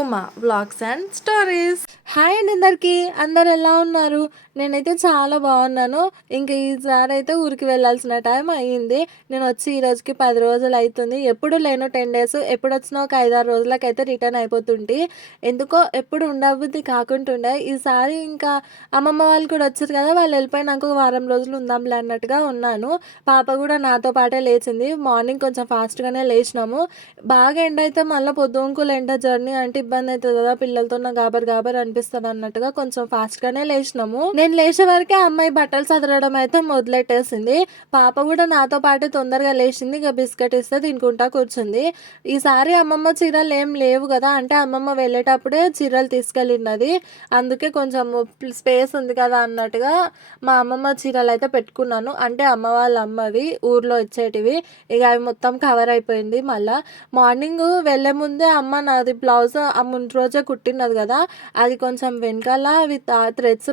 Uma vlogs and stories. Hi అండి అందరికీ. అందరు ఎలా ఉన్నారు? నేనైతే చాలా బాగున్నాను. ఇంక ఈసారి అయితే ఊరికి వెళ్ళాల్సిన టైం అయ్యింది. నేను వచ్చి ఈ రోజుకి 10 రోజులు అవుతుంది. ఎప్పుడు లేను 10 డేస్, ఎప్పుడు వచ్చినా ఒక 5-6 రోజులకైతే రిటర్న్ అయిపోతుంటే ఎందుకో ఎప్పుడు ఉండబుద్ధి కాకుంటుండే. ఈసారి ఇంకా అమ్మమ్మ వాళ్ళు కూడా వచ్చారు కదా, వాళ్ళు వెళ్ళిపోయినాక ఒక వారం రోజులు ఉందాంలే అన్నట్టుగా ఉన్నాను. పాప కూడా నాతో పాటే లేచింది. మార్నింగ్ కొంచెం ఫాస్ట్గానే లేచినాము. బాగా ఎండ అయితే మళ్ళీ పొద్దుంకులు ఎండ జర్నీ అంటే ఇబ్బంది అవుతుంది కదా, పిల్లలతో నాకు గాబర్ గాబర్ అనిపిస్తుంది అన్నట్టుగా కొంచెం ఫాస్ట్గానే లేచినాము. నేను లేచే వరకే అమ్మాయి బట్టలు సదరడం అయితే మొదలెట్టేసింది. పాప కూడా నాతో పాటు తొందరగా లేచింది. ఇక బిస్కెట్ ఇస్తే తినుకుంటా కూర్చుంది. ఈసారి అమ్మమ్మ చీరలు ఏం లేవు కదా, అంటే అమ్మమ్మ వెళ్ళేటప్పుడే చీరలు తీసుకెళ్ళినది, అందుకే కొంచెం స్పేస్ ఉంది కదా అన్నట్టుగా మా అమ్మమ్మ చీరలు అయితే పెట్టుకున్నాను. అంటే అమ్మ వాళ్ళ అమ్మవి ఊర్లో ఇచ్చేటివి. ఇక అవి మొత్తం కవర్ అయిపోయింది. మళ్ళీ మార్నింగ్ వెళ్ళే ముందే అమ్మ నాది బ్లౌజ్ ఆ ముందు రోజే కుట్టినది కదా, అది కొంచెం వెనకాల అవి థ్రెడ్స్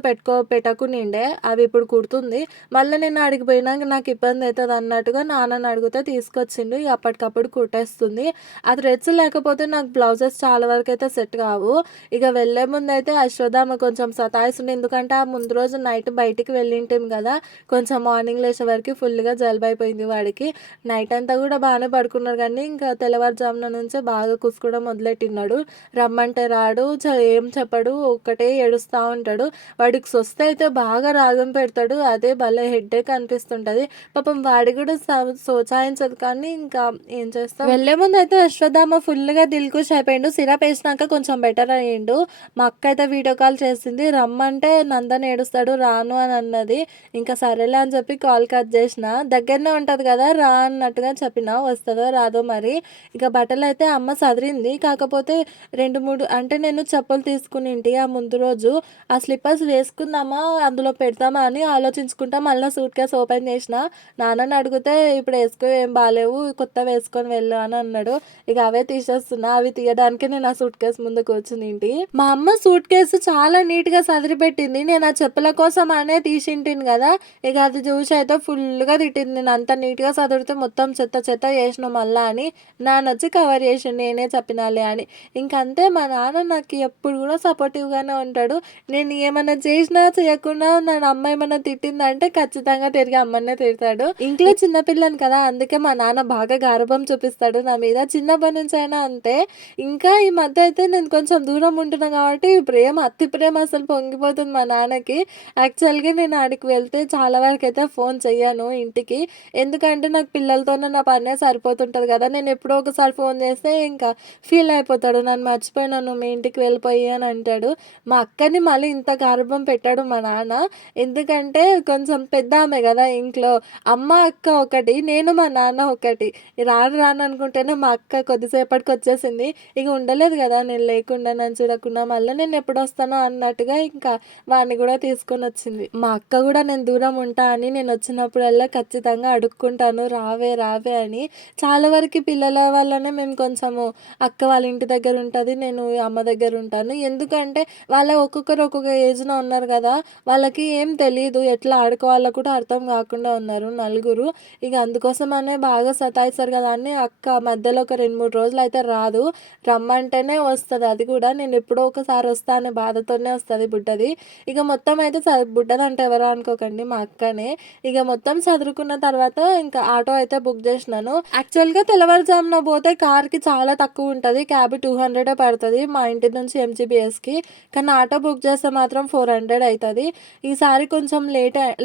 పెట్టకునిండే, అవి ఇప్పుడు కుడుతుంది. మళ్ళీ నేను అడిగి పోయినాక నాకు ఇబ్బంది అవుతుంది అన్నట్టుగా నాన్నని అడిగితే తీసుకొచ్చిండు. ఇక అప్పటికప్పుడు కుట్టేస్తుంది. ఆ థ్రెడ్స్ లేకపోతే నాకు బ్లౌజెస్ చాలా వరకు అయితే సెట్ కావు. ఇక వెళ్ళే ముందు అయితే అశ్వథామ కొంచెం సతాయిస్తుంది. ఎందుకంటే ఆ ముందు రోజు నైట్ బయటికి వెళ్ళింటాం కదా, కొంచెం మార్నింగ్ లేచే వరకు ఫుల్గా జలుబు అయిపోయింది వాడికి. నైట్ అంతా కూడా బాగానే పడుకున్నాడు, కానీ ఇంకా తెల్లవారుజామున నుంచే బాగా కుసుకోవడం మొదలెట్టినాడు. రమ్మంటే రాడు, ఏం చెప్పడు, ఒక్కటే ఏడుస్తూ ఉంటాడు. వాడికి సొస్తే అయితే బాగా రాగం పెడతాడు. అదే భలే హెడ్ఏక్ అనిపిస్తుంటుంది. పాపం వాడి కూడా సోచాయించదు, కానీ ఇంకా ఏం చేస్తాం. వెళ్ళే ముందు అయితే అశ్వత్థామ ఫుల్గా దిల్కుష్ అయిపోయిండు. సిరప్ వేసినాక కొంచెం బెటర్ అయ్యిండు. మా అక్క అయితే వీడియో కాల్ చేసింది. రమ్మంటే నందన్ ఏడుస్తాడు రాను అని అన్నది. ఇంకా సరేలే అని చెప్పి కాల్ కట్ చేసిన. దగ్గరనే ఉంటుంది కదా రా అన్నట్టుగా చెప్పిన, వస్తుందో రాదో మరి. ఇక బట్టలు అయితే అమ్మ సదిరింది. కాకపోతే 2-3 అంటే నేను చెప్పులు తీసుకుని ఇంటి ఆ ముందు రోజు ఆ స్లిప్పర్స్ వేసుకుందామా అందులో పెడతామా అని ఆలోచించుకుంటా మళ్ళీ సూట్ కేసు ఓపెన్ చేసిన. నాన్నని అడిగితే ఇప్పుడు వేసుకో ఏం బాగాలేవు, కొత్త వేసుకొని వెళ్ళు అని అన్నాడు. ఇక అవే తీసేస్తున్నా. అవి తీయడానికి నేను ఆ సూట్ కేసు ముందు కూర్చునింటి. మా అమ్మ సూట్ కేసు చాలా నీట్గా సదిరి పెట్టింది. నేను ఆ చెప్పుల కోసం అనే తీసింటిని కదా, ఇక అది చూసి అయితే ఫుల్గా తిట్టింది. నేను అంత నీట్గా చదివితే మొత్తం చెత్త చెత్త చేసిన మళ్ళా అని. నాన్న వచ్చి కవర్ చేసి నేనే చెప్పినాలే అని. ఇంకంతే, మా నాన్న నాకు ఎప్పుడు కూడా సపోర్టివ్గానే ఉంటాడు. నేను ఏమైనా చేసినా చేయకుండా నన్ను అమ్మ ఏమైనా తిట్టిందంటే ఖచ్చితంగా తిరిగి అమ్మనే తిడతాడు. ఇంట్లో చిన్నపిల్లని కదా, అందుకే మా నాన్న బాగా గారాబం చూపిస్తాడు నా మీద, చిన్నప్పటి నుంచి అయినా అంతే. ఇంకా ఈ మధ్య అయితే నేను కొంచెం దూరం ఉంటున్నా కాబట్టి ప్రేమ, అతి ప్రేమ అసలు పొంగిపోతుంది మా నాన్నకి. యాక్చువల్గా నేను ఆడికి వెళ్తే చాలా వరకు అయితే ఫోన్ చెయ్యను ఇంటికి, ఎందుకంటే నాకు పిల్లలతోనే నా పనే సరిపోతుంటుంది కదా. నేను ఎప్పుడో ఒకసారి ఫోన్ చేస్తే ఇంకా ఫీల్ అయిపోతాడు, నన్ను మర్చిపోయినాను మీ ఇంటికి వెళ్ళిపోయి అని అంటాడు. మా అక్కని మళ్ళీ ఇంత గారాబం పెట్టాడు మా నాన్న, ఎందుకంటే కొంచెం పెద్ద ఆమె కదా ఇంట్లో. అమ్మ అక్క ఒకటి, నేను మా నాన్న ఒకటి. రాను రాను అనుకుంటేనే మా అక్క కొద్దిసేపటికి వచ్చేసింది. ఇక ఉండలేదు కదా నేను లేకుండా, నన్ను చూడకుండా. మళ్ళీ నేను ఎప్పుడు వస్తానో అన్నట్టుగా ఇంకా వాడిని కూడా తీసుకొని వచ్చింది. మా అక్క కూడా నేను దూరం ఉంటా అని నేను వచ్చినప్పుడల్లా ఖచ్చితంగా అడుక్కుంటాను రావే రావే అని. చాలా వరకు పిల్లల వల్లనే మేము కొంచెము అక్క వాళ్ళ ఇంటి దగ్గర ఉంటుంది, నేను అమ్మ దగ్గర ఉంటాను. ఎందుకంటే వాళ్ళ ఒక్కొక్కరు ఒక్కొక్క ఏజ్లో ఉన్నారు కదా, వాళ్ళకి ఏం తెలియదు, ఎట్లా ఆడుకోవాలో కూడా అర్థం కాకుండా ఉన్నారు నలుగురు. ఇక అందుకోసమనే బాగా సతాయిస్తారు కదా అని అక్క మధ్యలో ఒక 2-3 రోజులు అయితే రాదు, రమ్మంటేనే వస్తుంది. అది కూడా నేను ఎప్పుడో ఒకసారి వస్తా అనే బాధతోనే వస్తుంది బుడ్డది. ఇక మొత్తం అయితే బుడ్డది అంటే ఎవరో అనుకోకండి, మా అక్కనే. ఇక మొత్తం చదువుకున్న తర్వాత ఇంకా ఆటో అయితే బుక్ చేసినాను. యాక్చువల్గా తెల్లవారుజామున పోతే కార్కి చాలా తక్కువ ఉంటుంది, క్యాబ్ 200 పడుతుంది మా ఇంటి నుంచి ఎంజీబీఎస్కి. కానీ ఆటో బుక్ చేస్తే మాత్రం 400 అవుతుంది. ఈసారి కొంచెం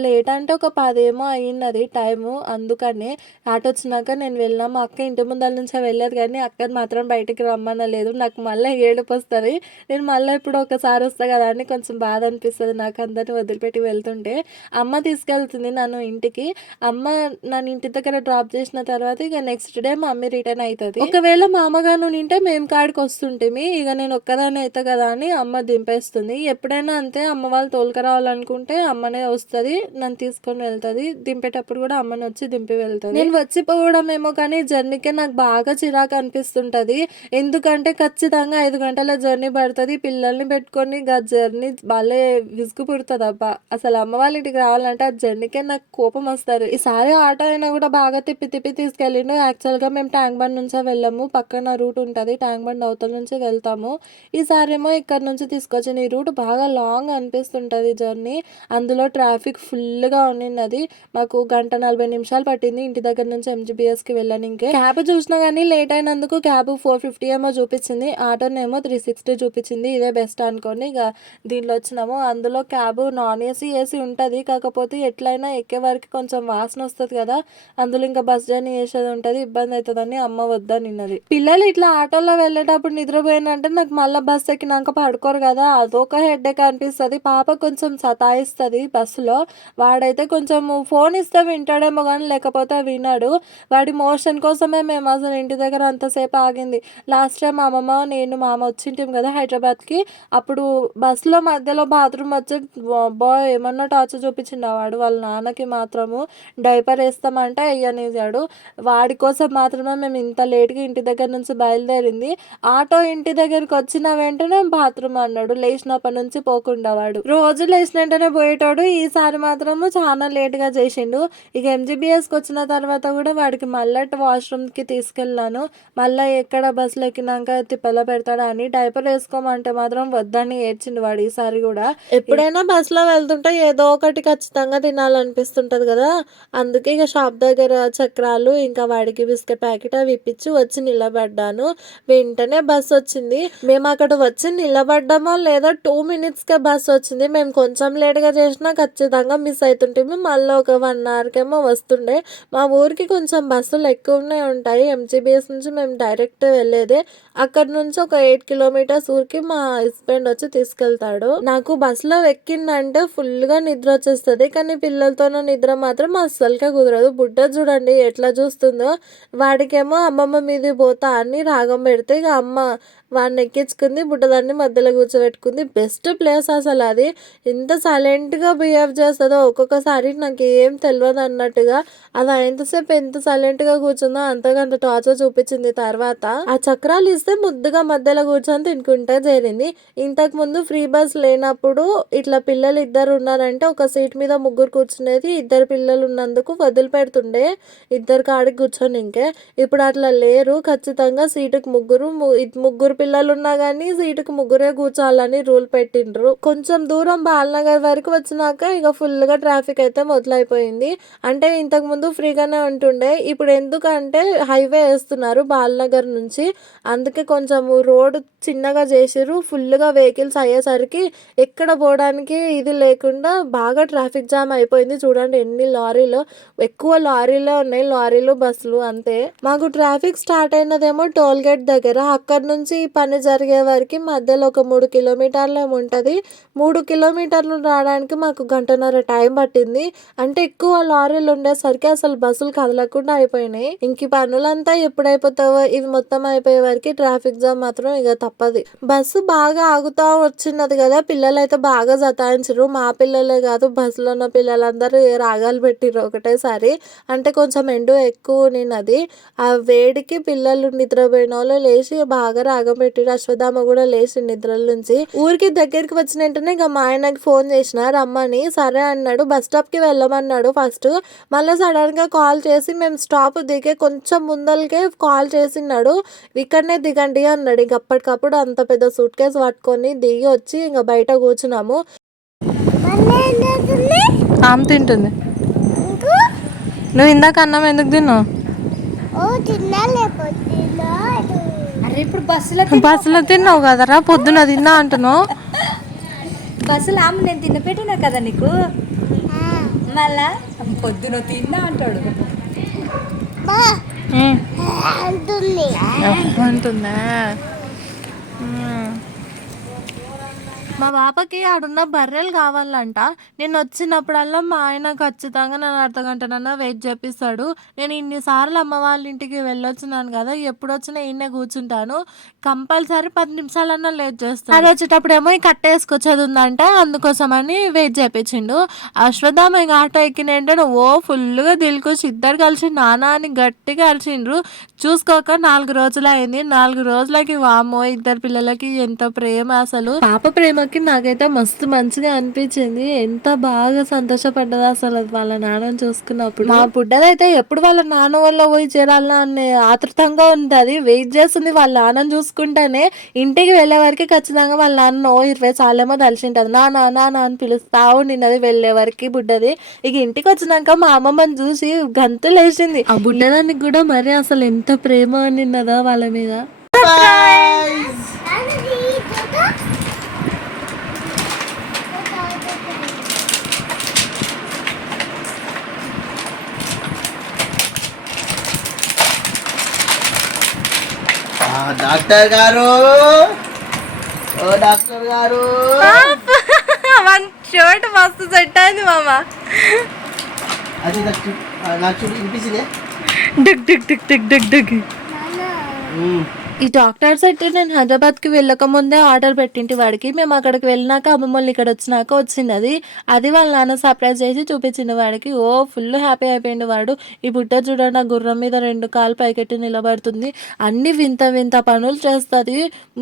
లేట్ అంటే ఒక 10 ఏమో అయ్యినది టైము, అందుకని ఆటో వచ్చినాక నేను వెళ్ళినా. మా అక్క ఇంటి ముందర నుంచే వెళ్ళేది, కానీ అక్కని మాత్రం బయటికి రమ్మనలేదు. నాకు మళ్ళీ ఏడుపు వస్తుంది. నేను మళ్ళీ ఇప్పుడు ఒకసారి వస్తా కదా అని కొంచెం బాధ అనిపిస్తుంది నాకు, అందరిని వదిలిపెట్టి వెళ్తుంటే. అమ్మ తీసుకెళ్తుంది నన్ను ఇంటికి. అమ్మ నన్ను ఇంటి దగ్గర డ్రాప్ చేసిన తర్వాత ఇక నెక్స్ట్ డే మా మమ్మీ రిటర్న్ అవుతుంది. ఒకవేళ మా అమ్మగారు ఉంటే మేము కాడికి వస్తుంటే, ఇక నేను ఒక్కదాన్ని అవుతా కదా అని అమ్మ అమ్మమ్మ దింపేస్తుంది. ఎప్పుడైనా అంతే, అమ్మ వాళ్ళు తోలుకురావాలనుకుంటే అమ్మనే వస్తుంది, నన్ను తీసుకొని వెళ్తుంది. దింపేటప్పుడు కూడా అమ్మని వచ్చి దింపి వెళ్తుంది. నేను వచ్చిపోవడం ఏమో కానీ జర్నీకే నాకు బాగా చిరాకు అనిపిస్తుంటది. ఎందుకంటే ఖచ్చితంగా 5 గంటల జర్నీ పడుతుంది. పిల్లల్ని పెట్టుకొని జర్నీ భలే విసుగు పుడుతుంది అబ్బా. అసలు అమ్మ వాళ్ళ ఇంటికి రావాలంటే ఆ జర్నీకే నాకు కోపం వస్తుంది. ఈసారి ఆటో అయినా కూడా బాగా తిప్పి తిప్పి తీసుకెళ్ళిండు. యాక్చువల్గా మేము ట్యాంక్ బండ్ నుంచే వెళ్ళాము, పక్కన రూట్ ఉంటుంది, ట్యాంక్ బండ్ అవతల నుంచి వెళ్తాము. ఈసారేమో ఇక్కడ నుంచి తీసుకొచ్చిన ఈ రూట్ బాగా లాంగ్ అనిపిస్తుంటుంది జర్నీ. అందులో ట్రాఫిక్ ఫుల్గా ఉన్నది. మాకు 1:40 పట్టింది ఇంటి దగ్గర నుంచి MGBSకి వెళ్ళడానికి. క్యాబ్ చూసినా కానీ లేట్ అయినందుకు క్యాబ్ 450 ఏమో చూపించింది, ఆటోనేమో 360 చూపించింది. ఇదే బెస్ట్ అనుకోని ఇక దీనిలో వచ్చినాము. అందులో క్యాబ్ నాన్ ఏసీ ఉంటుంది, కాకపోతే ఎట్లయినా ఎక్కే వరకు కొంచెం వాసన వస్తుంది కదా, అందులో ఇంకా బస్ జర్నీ చేసేది ఉంటుంది, ఇబ్బంది అవుతుందని అమ్మ వద్దనిన్నది. పిల్లలు ఇట్లా ఆటోలో వెళ్ళేటప్పుడు నిద్రపోయినంటే నాకు మళ్ళీ బస్ ఎక్కినాక పడుకోరు కదా, అదొక హెడ్ఏక్ అనిపిస్తుంది. పాప కొంచెం సతాయిస్తుంది బస్సులో. వాడైతే కొంచెం ఫోన్ ఇస్తే వింటాడేమో కానీ లేకపోతే వినాడు. వాడి మోషన్ కోసమే మేము అసలు ఇంటి దగ్గర అంతసేపు ఆగింది. లాస్ట్ టైం అమ్మమ్మ నేను మామ వచ్చింటాం కదా హైదరాబాద్కి, అప్పుడు బస్సులో మధ్యలో బాత్రూమ్ వచ్చి బాయ్ ఏమన్నా టార్చర్ చూపించిండు వాడు. వాళ్ళ నాన్నకి మాత్రము డైపర్ వేస్తామంటే వేయనిసాడు. వాడి కోసం మాత్రమే మేము ఇంత లేట్గా ఇంటి దగ్గర నుంచి బయలుదేరింది. ఆటో ఇంటి దగ్గరికి వచ్చిన వెంటనే బాత్రూమ్ అన్నాడు, లేచినప్పటి నుంచి పోకుండా. వాడు రోజు లేచిన వెంటనే పోయేటోడు, ఈసారి మాత్రము చాలా లేట్గా చేసిండు. ఇక MGBSకి వచ్చిన తర్వాత కూడా వాడికి మళ్ళీ వాష్రూమ్కి తీసుకెళ్ళాను. మళ్ళీ ఎక్కడ బస్సులు ఎక్కినాక తిప్పల పెడతాడా అని డైపర్ వేసుకోమంటే మాత్రం వద్దని ఏడ్చిండు వాడు. ఈసారి కూడా ఎప్పుడైనా బస్సులో వెళ్తుంటే ఏదో ఒకటి ఖచ్చితంగా తినాలనిపిస్తుంటది కదా, అందుకే ఇక షాప్ దగ్గర చక్రాలు ఇంకా వాడికి బిస్కెట్ ప్యాకెట్ అవి ఇప్పించి వచ్చి నిలబడ్డాను. వెంటనే బస్ వచ్చింది. మేము అక్కడ వచ్చి నిలబడ్డామో లేదా 2 minutesకే బస్ వచ్చింది. మేము కొంచెం లేట్గా చేసినా ఖచ్చితంగా మిస్ అవుతుంటే మళ్ళీ ఒక 1 hourకేమో వస్తుండే. మా ఊరికి కొంచెం బస్సులు ఎక్కువనే ఉంటాయి. MGBS నుంచి మేము డైరెక్ట్ వెళ్ళేదే. అక్కడ నుంచి ఒక 8 kilometers ఊరికి మా హస్బెండ్ వచ్చి తీసుకెళ్తాడు. నాకు బస్సులో ఎక్కిందంటే ఫుల్గా నిద్ర వచ్చేస్తుంది, కానీ పిల్లలతోనూ నిద్ర మాత్రం అస్సలుకే కుదరదు. బుడ్డ చూడండి ఎట్లా చూస్తుందో. వాడికేమో అమ్మమ్మ మీది పోతా అని రాగం పెడితే ఇక అమ్మ వాడిని ఎక్కించుకుంది, బుడ్డదాన్ని మధ్యలో కూర్చోబెట్టుకుంది. బెస్ట్ ప్లేస్ అసలు అది. ఎంత సైలెంట్గా బిహేవ్ చేస్తుందో ఒక్కొక్కసారి నాకు ఏం తెలియదు అన్నట్టుగా. అది ఎంతసేపు ఎంత సైలెంట్గా కూర్చుందో అంతకంత టార్చర్ చూపించింది. తర్వాత ఆ చక్రాలు ఇస్తే ముద్దుగా మధ్యలో కూర్చొని తినుకుంటే చేరింది. ఇంతకు ముందు ఫ్రీ బస్ లేనప్పుడు ఇట్లా పిల్లలు 2 ఉన్నారంటే ఒక సీట్ మీద 3 కూర్చునేది. 2 పిల్లలు ఉన్నందుకు వదిలిపెడుతుండే 2 కాడికి కూర్చొని. ఇంకే ఇప్పుడు అట్లా లేరు, ఖచ్చితంగా సీటుకు 3 పిల్లలు ఉన్నా కానీ సీటుకు 3 కూర్చోాలని రూల్ పెట్టిండ్రు. కొంచెం దూరం బాలనగర్ వరకు వచ్చినాక ఇక ఫుల్గా ట్రాఫిక్ అయితే మొదలైపోయింది. అంటే ఇంతకు ముందు ఫ్రీగానే ఉంటుండే, ఇప్పుడు ఎందుకంటే హైవే వేస్తున్నారు బాలనగర్ నుంచి, అందుకే కొంచెం రోడ్ చిన్నగా చేసిర్రు. ఫుల్గా వెహికల్స్ అయ్యేసరికి ఎక్కడ పోవడానికి ఇది లేకుండా బాగా ట్రాఫిక్ జామ్ అయిపోయింది. చూడండి ఎన్ని లారీలు, ఎక్కువ లారీలే ఉన్నాయి, లారీలు బస్సులు అంతే. మాకు ట్రాఫిక్ స్టార్ట్ అయినదేమో టోల్ గేట్ దగ్గర. అక్కడ నుంచి పని జరిగే వరకు మధ్యలో ఒక 3 kilometers ఉంటుంది. 3 kilometers రావడానికి మాకు 1.5 టైం పట్టింది. అంటే ఎక్కువ లారీలు ఉండేసరికి అసలు బస్సులు కదలకుండా అయిపోయినాయి. ఇంక పనులంతా ఎప్పుడైపోతావో ఇవి మొత్తం అయిపోయే వరకు ట్రాఫిక్ జామ్ మాత్రం ఇక తప్పదు. బస్సు బాగా ఆగుతా వచ్చినది కదా, పిల్లలు అయితే బాగా జతాయించరు. మా పిల్లలే కాదు బస్సులో ఉన్న పిల్లలందరూ రాగాలు పెట్టిర్రు ఒకటేసారి. అంటే కొంచెం ఎండు ఎక్కువ ఉన్నది. ఆ వేడికి పిల్లలు నిద్రపోయిన వాళ్ళు లేచి బాగా రాగం పెట్టిరు. అశ్వధామ కూడా లేచి నిద్రల నుంచి. ఊరికి దగ్గరికి వచ్చిన వెంటనే ఇక మా ఆయనకి ఫోన్ చేసిన రమ్మని. సరే అన్నాడు. బస్ స్టాప్కి వెళ్ళమన్నాడు ఫస్ట్. మళ్ళీ సడన్గా కాల్ చేసి మేము స్టాప్ దిగే కొంచెం ముందలకే కాల్ చేసినాడు, ఇక్కడనే దిగండి అన్నాడు. ఇంక అప్పటికప్పుడు అంత పెద్ద సూట్ కేసు పట్టుకొని దిగి వచ్చి ఇంకా బయట కూర్చున్నాము. ఆమె తింటుంది. నువ్వు ఇందాక అన్నం ఎందుకు తిన్నావు? ఇప్పుడు బస్సులో తిన్నావు కదరా, పొద్దున తిన్నా అంటున్నావు. బస్సులో ఆమె నేను తినపెట్టినా కదా నీకు, మళ్ళా పొద్దున తిన్నా అంటాడు. అంటుందా? మా పాపకి ఆడున్న బర్రెలు కావాలంట. నేను వచ్చినప్పుడల్లా మా ఆయన ఖచ్చితంగా నన్ను అర్ధగంటనన్నా వెయిట్ చేపిస్తాడు. నేను ఇన్నిసార్లు అమ్మ వాళ్ళ ఇంటికి వెళ్ళొచ్చినాను కదా, ఎప్పుడొచ్చినా ఈడనే కూర్చుంటాను. కంపల్సరీ 10 నిమిషాలన్నా లేట్ చేస్తాను. అది వచ్చేటప్పుడేమో ఈ కట్టేసుకొచ్చేది ఉందంట, అందుకోసమని వెయిట్ చేపించిండు. అశ్వత్థామ ఇంక ఆటో ఎక్కిన ఏంటంటే ఫుల్గా దిల్కుష్ ఇద్దరు కలిసి నానా అని గట్టిగా అరిచిండ్రు. చూసుకోక 4 రోజులు అయింది. 4 రోజులకి వామ్మో ఇద్దరు పిల్లలకి ఎంత ప్రేమ అసలు. పాప ప్రేమకి నాకైతే మస్తు మంచిగా అనిపించింది. ఎంత బాగా సంతోషపడ్డది అసలు వాళ్ళ నాన్నని చూసుకున్నప్పుడు. మా బుడ్డదైతే ఎప్పుడు వాళ్ళ నాన్న వల్ల పోయి చేరాలన్నా అనే ఆతృతంగా ఉంటుంది. వెయిట్ చేస్తుంది వాళ్ళ నాన్నని చూసుకుంటేనే. ఇంటికి వెళ్ళే వరకు ఖచ్చితంగా వాళ్ళ నాన్న 20 సార్లేమో తలిసింటది. నాన్న నాన్న అని పిలుస్తా ఉండినది వెళ్ళే వరకు బుడ్డది. ఇక ఇంటికి వచ్చినాక మా అమ్మమ్మని చూసి గంతులు వేసింది. ఆ బుడ్డదానికి కూడా మరి అసలు ఎంత ప్రేమ అనిన్నదా వాళ్ళ మీద. డాక్టర్ గారు, ఓ డాక్టర్ గారు, వన్ షర్ట్ మస్తు సెట్ అయింది మామ. అది నాకు చూడు వినిపించింది. డిగ్ డిగ్ డిగ్ డిగ్ డిగ్ డిగ్. ఈ డాక్టర్స్ అయితే నేను హైదరాబాద్కి వెళ్ళక ముందే ఆర్డర్ పెట్టింటి వాడికి. మేము అక్కడికి వెళ్ళినాక అమ్మమ్మల్ని ఇక్కడ వచ్చినాక వచ్చింది అది వాళ్ళ నాన్న సర్ప్రైజ్ చేసి చూపించింది వాడికి. ఫుల్ హ్యాపీ అయిపోయింది వాడు. ఈ బుట్ట చూడండి, ఆ గుర్రం మీద 2 కాళ్ళు పైకెట్టి నిలబడుతుంది. అన్ని వింత వింత పనులు చేస్తుంది.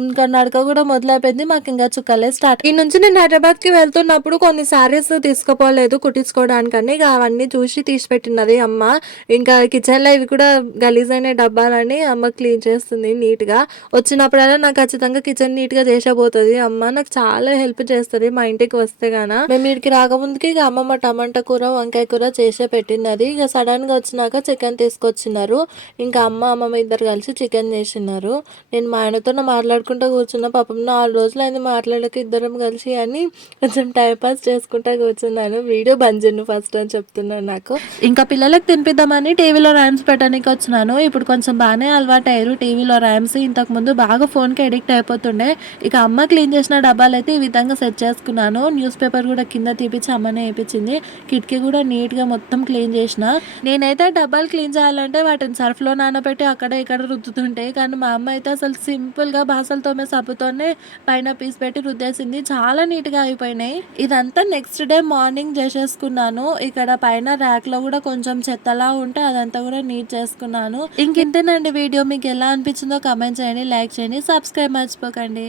ఇంకా నడక కూడా మొదలైపోయింది. మాకు ఇంకా చుక్కలే స్టార్ట్. ఈ నుంచి నేను హైదరాబాద్కి వెళ్తున్నప్పుడు కొన్ని శారీస్ తీసుకుపోలేదు కుట్టించుకోవడానికని. ఇక అవన్నీ చూసి తీసి పెట్టినది అమ్మ. ఇంకా కిచెన్లో ఇవి కూడా గలీజ్ అయిన డబ్బాలని అమ్మ క్లీన్ చేస్తుంది నీట్గా. వచ్చినప్పుడైనా నాకు ఖచ్చితంగా కిచెన్ నీట్ గా చేసేపోతుంది అమ్మ. నాకు చాలా హెల్ప్ చేస్తుంది మా ఇంటికి వస్తే గాన. మేము వీడికి రాకముందుకి ఇక అమ్మమ్మ టమాటా కూర వంకాయ కూర చేసే పెట్టినది. ఇక సడన్ గా వచ్చినాక చికెన్ తీసుకొచ్చినారు. ఇంకా అమ్మమ్మ ఇద్దరు కలిసి చికెన్ చేసినారు. నేను మా ఆయనతో మాట్లాడుకుంటూ కూర్చున్నా. పాపం 4 రోజులు అయింది మాట్లాడక ఇద్దరం కలిసి అని కొంచెం టైం పాస్ చేసుకుంటా కూర్చున్నాను. వీడియో బంద్ చేయను ఫస్ట్ అని చెప్తున్నాను. నాకు ఇంకా పిల్లలకు తినిపిద్దామని టీవీలో రైమ్స్ పెట్టడానికి వచ్చినాను. ఇప్పుడు కొంచెం బాగానే అలవాటు అయ్యారు టీవీలో రైమ్స్. ఇంతకు ముందు బాగా ఫోన్కి అడిక్ట్ అయిపోతుండే. ఇక అమ్మ క్లీన్ చేసిన డబ్బాలు అయితే ఈ విధంగా సెట్ చేసుకున్నాను. న్యూస్ పేపర్ కూడా కింద తీపిచ్చి అమ్మనే వేయించింది. కిటికీ కూడా నీట్గా మొత్తం క్లీన్ చేసిన. నేనైతే డబ్బాలు క్లీన్ చేయాలంటే వాటిని సర్ఫ్లో నానబెట్టి అక్కడ ఇక్కడ రుద్దుతుంటే, కానీ మా అమ్మ అయితే అసలు సింపుల్గా బాసలతోనే సబ్బుతోనే పైన పీస్ పెట్టి రుద్దేసింది. చాలా నీట్గా అయిపోయినాయి. ఇదంతా నెక్స్ట్ డే మార్నింగ్ చేసేసుకున్నాను. ఇక్కడ పైన ర్యాక్లో కూడా కొంచెం చెత్తలా ఉంటే అదంతా కూడా నీట్ చేసుకున్నాను. ఇంకేంటేనండి వీడియో మీకు ఎలా అనిపించిందో కామెంట్ చేయండి, లైక్ చేయండి, సబ్స్క్రైబ్ మర్చిపోకండి.